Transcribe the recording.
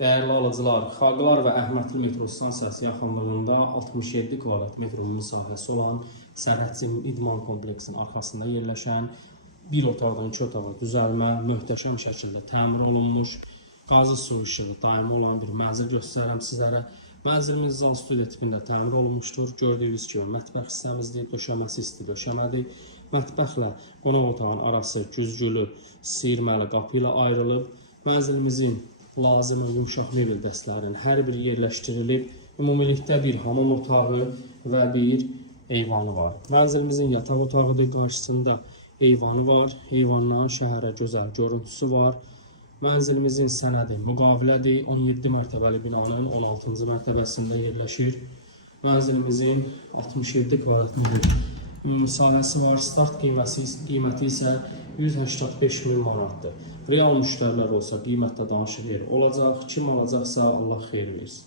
Dəyərli alıcılar, Xalqlar və Əhmədli metro stansiyası yaxınlığında 67 kvadrat metr müsahibəsi olan Sərhədçi İdman kompleksinin arxasında yerləşən bir otaqdan 2 otağa düzəlmə, möhtəşəm şəkildə təmir olunmuş, qazı su işığı daimi olan bir mənzil göstərirəm sizlərə. Mənzilimiz zal studiya tipində təmir olunmuşdur. Gördüyünüz kimi mətbəx hissəmizdir, döşəməsi isti döşəmədir. Mətbəxlə qonaq otağının arası güzgülü, siyirməli qapı ilə ayrılıb. Mənzilimizin lazımi yumşaq mebel dəstlərinin hər biri yerləşdirilib. Ümumilikdə bir hamam otağı və bir eyvanı var. Mənzilimizin yataq otağıdır, qarşısında eyvanı var. Eyvandan şəhərə gözəl görüntüsü var. Mənzilimizin sənədi müqavilədir. 17 mərtəbəli binanın 16-cı mərtəbəsində yerləşir. Mənzilimizin 67 kvadrat metr müsahibəsi var. Start qiyməti isə 185 min manatdır. Real müştərilər olsa qiymətdə danışıq yeri olacaq. Kim alacaqsa Allah xeyir versin.